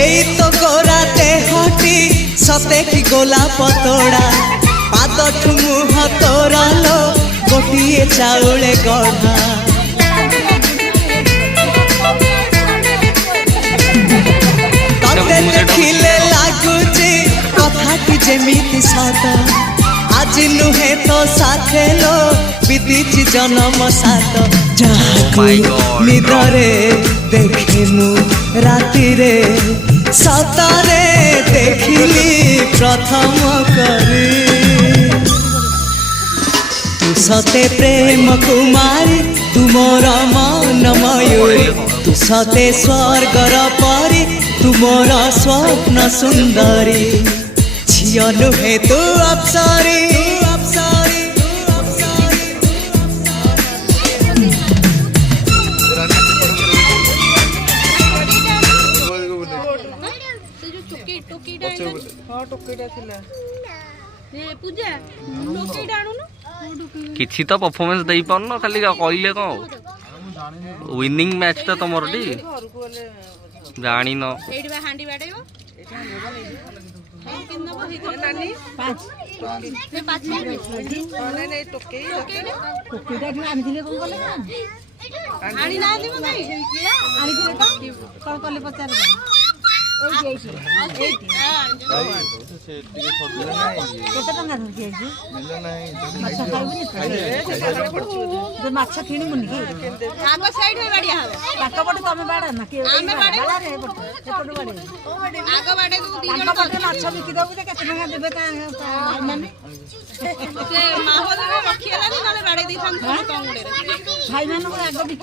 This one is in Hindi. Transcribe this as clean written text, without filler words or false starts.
एई तो गोरा देहटी सते की गोला पतोड़ा पाद मुह तोरा लो गोटिए चाउले गढ़ा तते देखिले लागुची कथाटी जेमिति सत आज नुहे तो साथे लो विदिची जन्म सात जाकू निदरे देखे मु राति रे सतरे देखिली प्रथम करे तू सते प्रेम कुमारी तुमर मन मयूरी तू सते स्वर्गर परी तुमर स्वप्न सुंदरी झियो नुहे तू अप्सरी किसी तो परफॉर्मेंस दे पारन खाली कहले कौन विनिंग मैच तो तुम जानी न माछ किणुनि माछ बिकिदेबू केते टका देबे भाई मान आग बिक